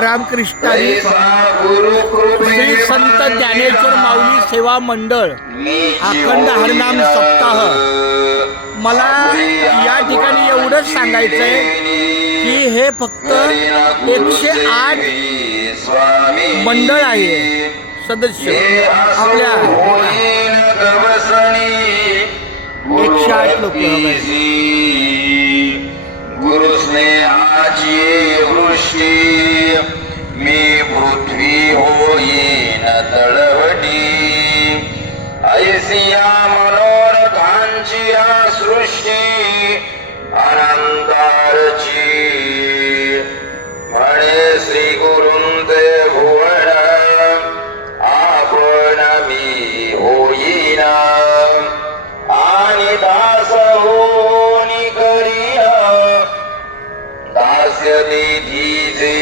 तुकाराम कृष्णारी श्री संत ज्ञानेश्वर माऊली सेवा मंडळ अखंड हरनाम सप्ताह। मला या ठिकाणी एवढंच सांगायचं आहे की हे फक्त 108 मंडळ आहे सदस्य आपल्या 108 लोक गुरु स्नेहाची वृष्टी मी पृथ्वी होईन तळवटी ऐसिया मनोरथांची या सृष्टी अनंतारची म्हणे श्री गुरुंचे भुवन आपण मी होईन आणि दास होनी करीन दास्य निधीचे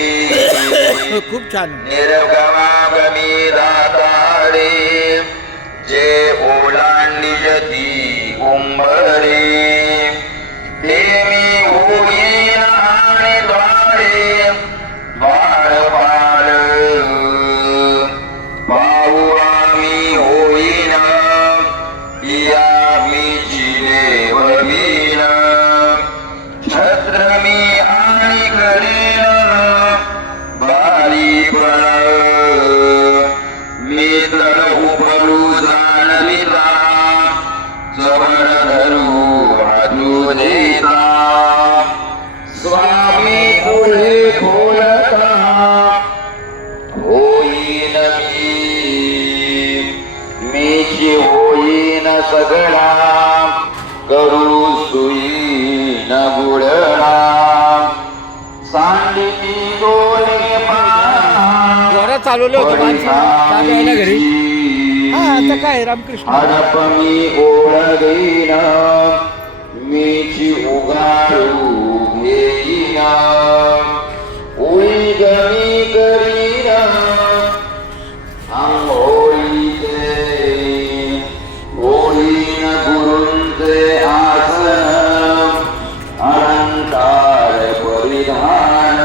खूप छान निर्गमागमी दातारे जे ओलांडी जती उंबरे ते मी होईन आणि द्वारे द्वारपाल पाहू आम्ही होईन या मी देववीन छत्र मी आणि करीन बारीपण मी तळ उभरू जाणविता जबर धरू हातू देता स्वामी पुढे बोलता होईन मीची होईन सगळा करू सुईन बुडणा सांडिती डोळे जोरात चालवलं होतं माणसं यायला घरी। हा आता काय रामकृष्ण हडप मी ओळगीन मीची उगारू घेईन उई गमी करीन आंघोळीचे होईन गुरूंचे आसन अलंकार परिधान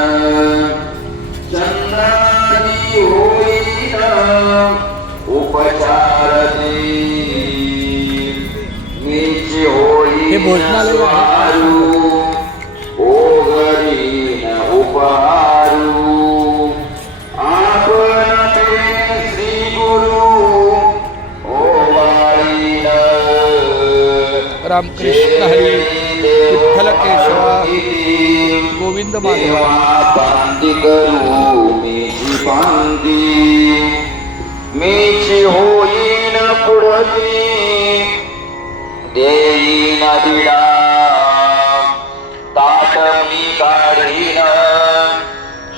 चंद्रादी होईन उपचार मीची हे भोजनालय होईन ओघरीन उपहारू आपण ते श्री गुरु ओवाळीन रामकृष्ण हरी विठ्ठल केशवा गोविंद माधवा पांती करू मीची पांती मीची होईन पुढती देईन दिडा ताट मी काढीन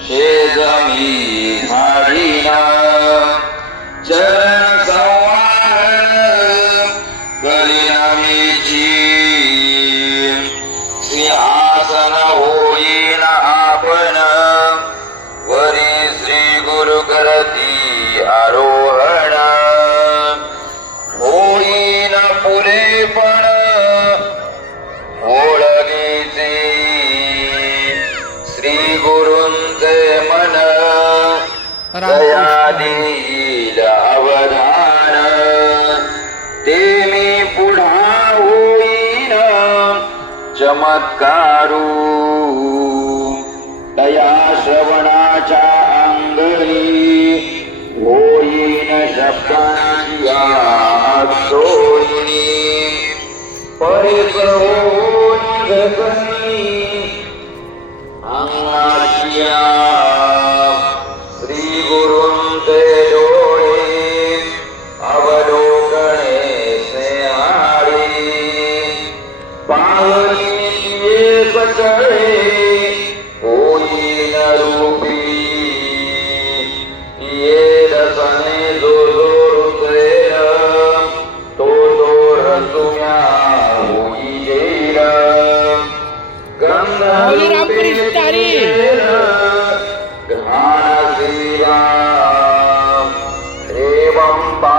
शेज मी झाडीन चरण संवार करीन मीची सिंहासन होईन आपण वरी श्री गुरु करती आरोहण होईन पुरेपण ओळखीचे श्री गुरूंचे मन दया देईल अवधान ते मी पुढा होईन चमत्कारू दया श्रवणाच्या अंगणी होईन शब्दांची सोयी परिसरोनी घसणी अंगाच्या श्री गुरूंचे डोळे अवलोकने स्नेहाळी पाहली ये सगळे होईन रूपी ये दसने जो जो रुद्रेन तो तो रसुम्या